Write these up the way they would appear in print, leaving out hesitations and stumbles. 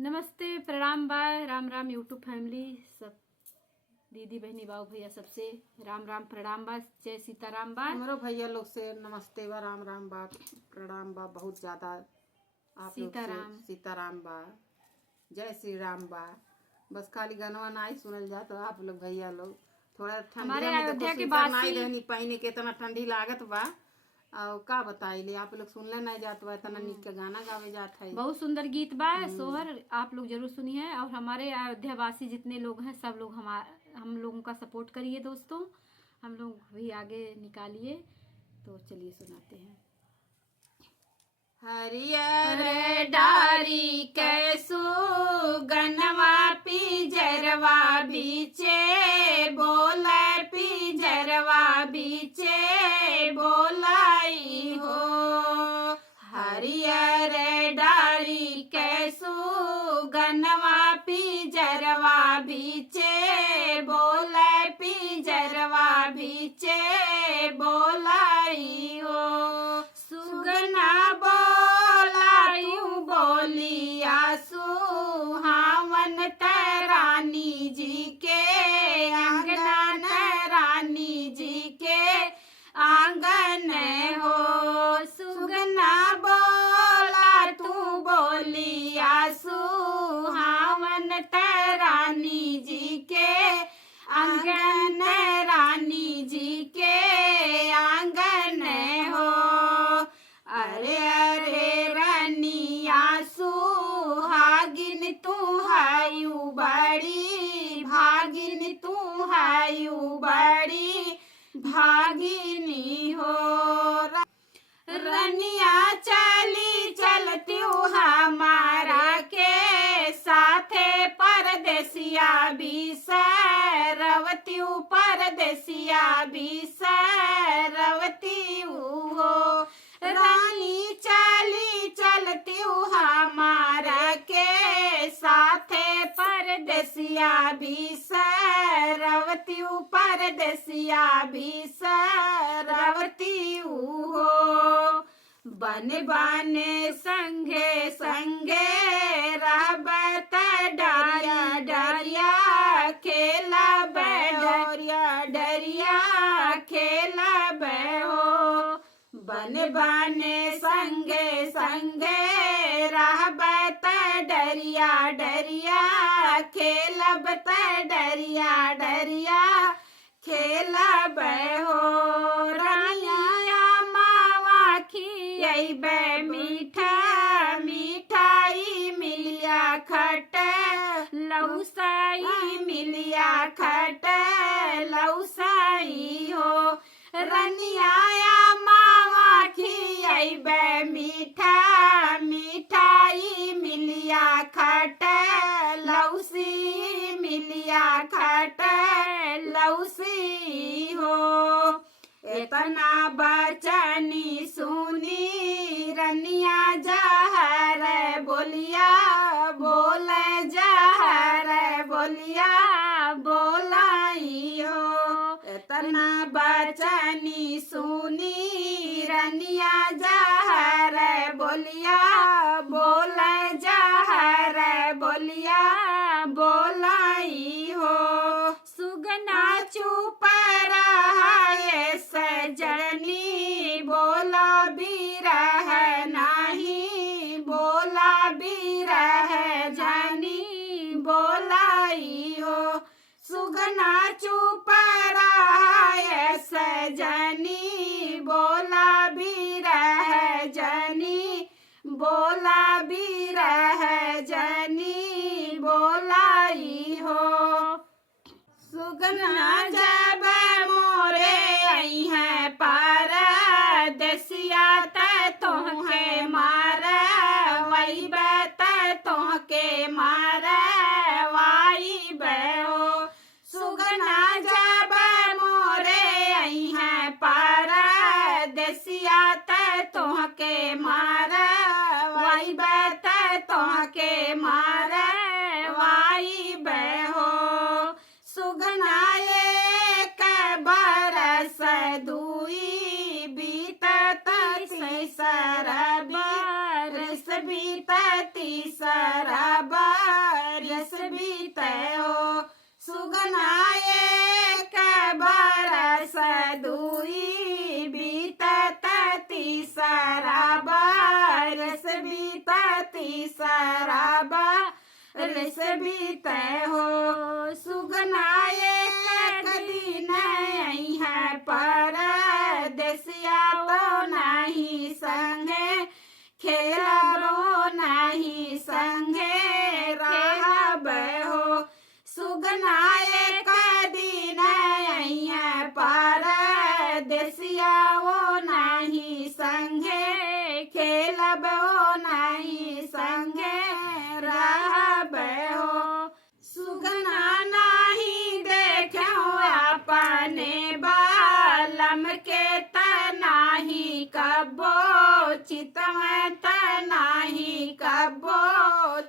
नमस्ते, प्रणाम बा, राम राम यूट्यूब फैमिली सब दीदी बहनी बाऊ भैया सबसे राम राम प्रणाम बा। जय सीताराम बा। हमरो भैया लोग से नमस्ते बा, राम राम बा, प्रणाम बा, बहुत ज्यादा आप लोग से सीताराम। सीताराम बा, जय श्री राम बा। बस खाली गनवा नाई सुनल जा तो आप लोग भैया लोग थोड़ा हमारे ठंडी में अयोध्या देखो के स्वेटर नाई वासी रहनी पहने के इतना ठंडी लागत बा। और का बताइले आप लोग सुनले नहीं जात बा, इतना नीक के गाना गावे जात है। बहुत सुंदर गीत बा सोहर, आप लोग जरूर सुनिए। और हमारे अयोध्या वासी जितने लोग हैं सब लोग हम लोगों का सपोर्ट करिए दोस्तों, हम लोग भी आगे निकालिए। तो चलिए सुनाते हैं। हरियर डारी कैसो गनवा पिजरवा बीचे बोला, पिजरवा बीचे बोलाई हो। हरियर डारी कैसो गनवा पिजरवा बीचे बोला, पिजरवा बीचे बोलाई हो। सुगना बोलिया सुहावन तरानी जी के आंगन, रानी जी के आंगन हो। सुगना बोला तू बोलिया सुहावन तरानी जी के आंगन, रानी जी के आंगन हो। अरे अरे रनिया सुहागिन तू हायु बड़ी भागिन, तू हायु बड़ी भागिनी हो। रनिया चली चलती हमारा के साथे परदेसिया भी सरवती, परदेसिया भी सरवती हो। रानी चली चलती हमारा के साथे परदेसिया भी सरवती, परदेसिया भी सरवती हो। बन बने संगे संगे रहबत डरिया डरिया खेलब, डरिया डरिया खेलब हो। बन बने संगे संगे रहबत डरिया डरिया खेलब, डरिया डरिया खेलब हो। रनिया मावा खियैबे मीठा मिठाई मिलिया खट लौसाई, मिलिया खट लौसाई हो। रनिया मावा खियैबे मीठा मिठाई मिलिया खट लौसी, मिलिया खट लौसी हो। इतना बचनी सुनी रनिया जहर बोलिया बोल, जहर बोलिया बोलाई हो। इतना बचनी सुनी रनिया जहर बोलिया बोल, जहर बोलिया बोलाई हो। सुगना चुप रहा सजनी बोला भी रह नहीं, बोला भी रह जानी बोलाई हो। सुगना चुप रहा सजनी बोला भी रह जनी, बोला भी रह जनी बोलाई हो। सुगना जब मोरे आई है परदेसिया तोहके मार वही बत, तोहके मार वाई बहो। सुगना जब मोरे आई है परदेसिया तोहके मार वही बत, तोहके मार वाई बहो। सुगना एक बरस दुई बीतत तीसरा बरस बीतती सरबा बीतती शराबा रिस बीते हो सुगना एक दिन आई है परदेसिया तो नहीं संगे खेलबो नहीं संगे रहब हो सुगना एक दिन आई है परदेसिया वो नहीं संगे खेलबो नहीं संगे रहब हो सुगना नहीं देखो अपने बालम के तनाही कबो चितवन तनाही कबो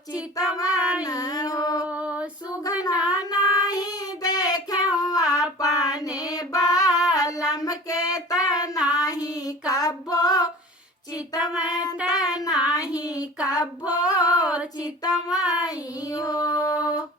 चितवन हो सुगना नहीं देखो अपने बालम के तनाही कबो चितवन तनाही कबो चितवाई हो।